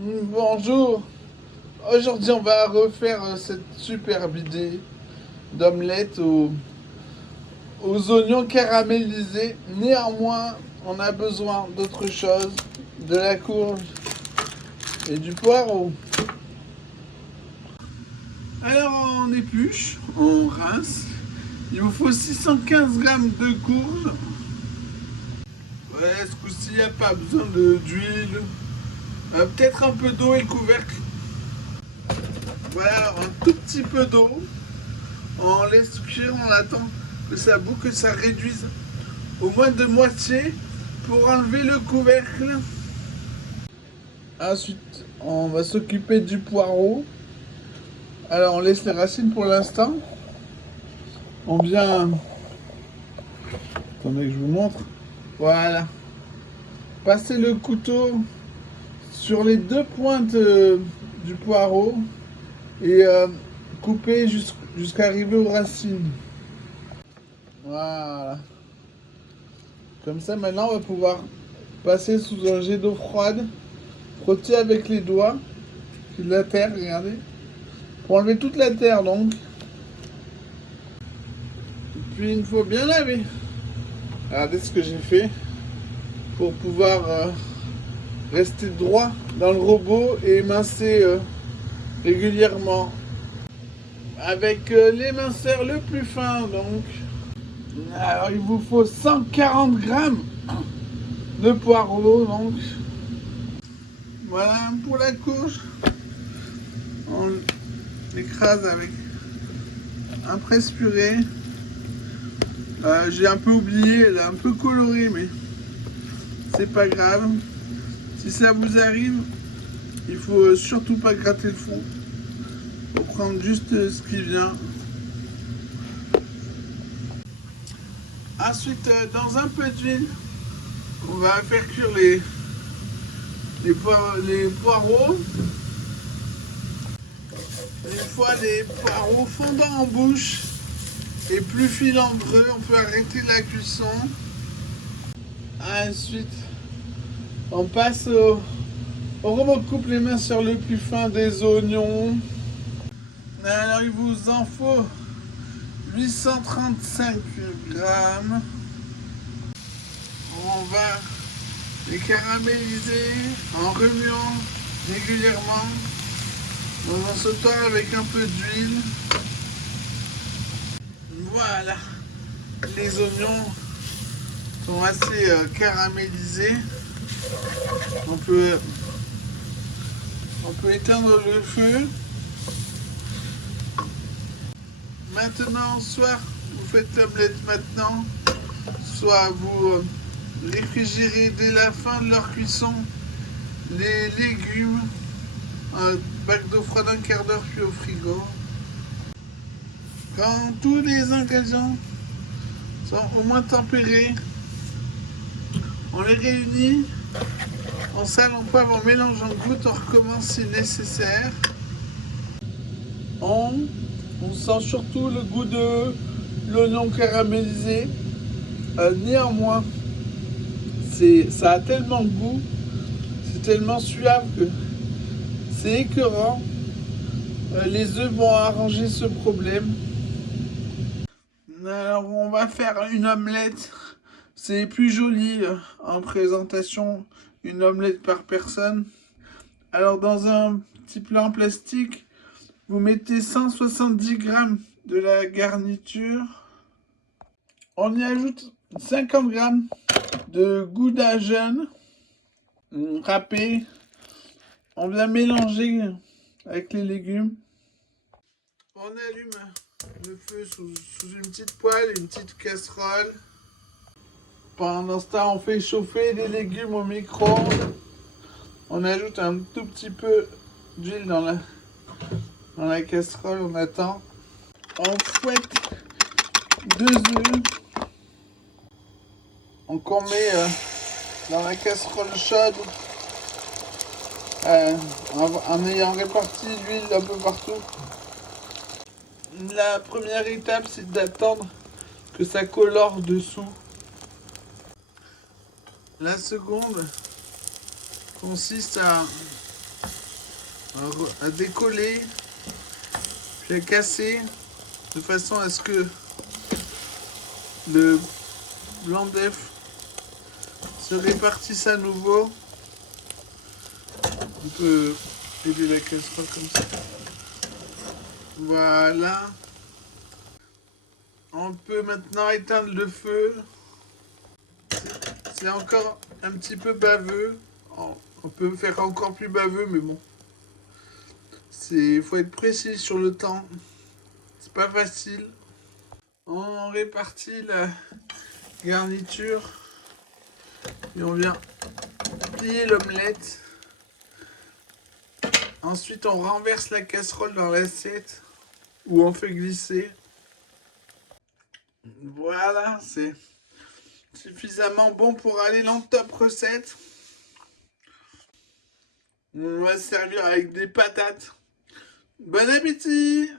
Bonjour, aujourd'hui on va refaire cette superbe idée d'omelette aux oignons caramélisés. Néanmoins, on a besoin d'autre chose, de la courge et du poireau. Alors on épluche, on rince. Il vous faut 615 grammes de courge. Ouais, ce coup-ci, il n'y a pas besoin d'huile. Peut-être un peu d'eau et couvercle. Voilà, un tout petit peu d'eau. On laisse cuire, on attend que ça bout, que ça réduise au moins de moitié pour enlever le couvercle. Ensuite, on va s'occuper du poireau. Alors, on laisse les racines pour l'instant. On vient... Attendez que je vous montre. Voilà. Passer le couteau sur les deux pointes du poireau et couper jusqu'à arriver aux racines. Voilà. Comme ça, maintenant, on va pouvoir passer sous un jet d'eau froide, frotter avec les doigts, c'est de la terre, regardez, pour enlever toute la terre donc. Et puis il faut bien laver. Regardez ce que j'ai fait pour pouvoir rester droit dans le robot et émincer régulièrement avec l'éminceur le plus fin donc. Alors il vous faut 140 grammes de poireaux donc. Voilà pour la courge. On l'écrase avec un presse-purée. J'ai un peu oublié, elle est un peu colorée, mais c'est pas grave. Si ça vous arrive, il faut surtout pas gratter le fond. Il faut prendre juste ce qui vient. Ensuite, dans un peu d'huile, on va faire cuire les poireaux. Une fois les poireaux fondants en bouche et plus filandreux, on peut arrêter la cuisson. Ensuite, on passe on recoupe les mains sur le plus fin des oignons. Alors il vous en faut 835 grammes. On va les caraméliser en remuant régulièrement dans un sautoir avec un peu d'huile. Voilà, les oignons sont assez caramélisés. On peut éteindre le feu. Maintenant, soit vous faites l'omelette maintenant, soit vous réfrigérez dès la fin de leur cuisson les légumes, un bac d'eau froide un quart d'heure puis au frigo. Quand tous les ingrédients sont au moins tempérés, on les réunit, on sale, on poivre, on mélange, on goûte, on recommence si nécessaire. On sent surtout le goût de l'oignon caramélisé. Néanmoins, ça a tellement de goût, c'est tellement suave que c'est écœurant. Les œufs vont arranger ce problème. Alors on va faire une omelette. C'est plus joli en présentation, une omelette par personne. Alors dans un petit plat en plastique, vous mettez 170 grammes de la garniture. On y ajoute 50 grammes de gouda jaune râpé. On vient mélanger avec les légumes. On allume le feu sous une petite poêle, une petite casserole. Pendant ce temps, on fait chauffer les légumes au micro-ondes. On ajoute un tout petit peu d'huile dans la casserole, on attend. On fouette 2 œufs. Qu'on met dans la casserole chaude en ayant réparti l'huile un peu partout. La première étape, c'est d'attendre que ça colore dessous. La seconde consiste à à décoller, puis à casser, de façon à ce que le blanc d'œuf se répartisse à nouveau. On peut aider la casserole comme ça. Voilà. On peut maintenant éteindre le feu. C'est encore un petit peu baveux. On peut faire encore plus baveux, mais bon. Il faut être précis sur le temps. C'est pas facile. On répartit la garniture. Et on vient plier l'omelette. Ensuite, on renverse la casserole dans l'assiette où on fait glisser. Voilà, c'est suffisamment bon pour aller dans le top recette. On va se servir avec des patates. Bon appétit!